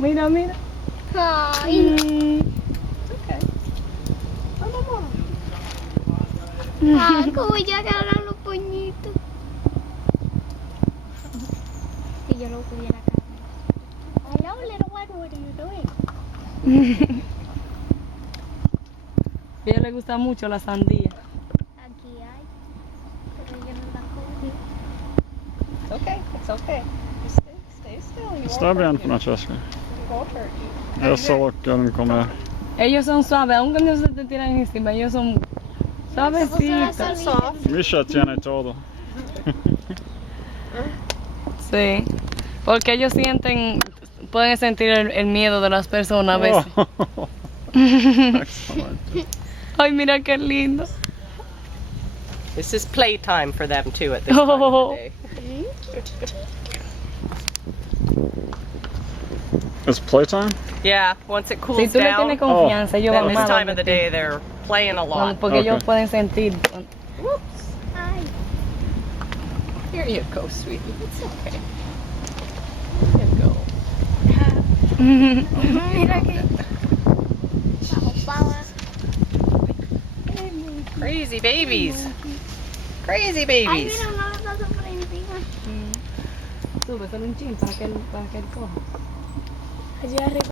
Mira, mira. Ay. Okay. Oh, Ay, como ya agarran los puñitos. Si yo lo pudiera cargar. Hello, little one, what are you doing? A ella le gusta mucho la sandía. Aquí hay, pero ella no la coge. It's okay. It's okay. Just stay still. You Está won't bien, hurt you. Francesca. You won't hurt you. Yo solo quiero comer. Ellos son suaves, aunque no se te tiran encima, ellos son suavecitos. So soft. Misha tiene todo. Sí, porque ellos pueden sentir el miedo de las personas a veces. Oh. Excellent. Ay, mira qué lindo. This is playtime for them too at this time of the day. It's playtime? Yeah, once it cools Si tú le down, tienes confianza, ellos then van this más time of donde the day they're playing a lot. porque ellos Okay. pueden sentir. Whoops. Ay. Here you go, sweetie. It's okay. There you go. Mira que. Vamos, vamos. Crazy babies. Crazy Ay, babies. mira, uno lo pasa por encima. Sube solo un chin para que él coja. Allá arriba.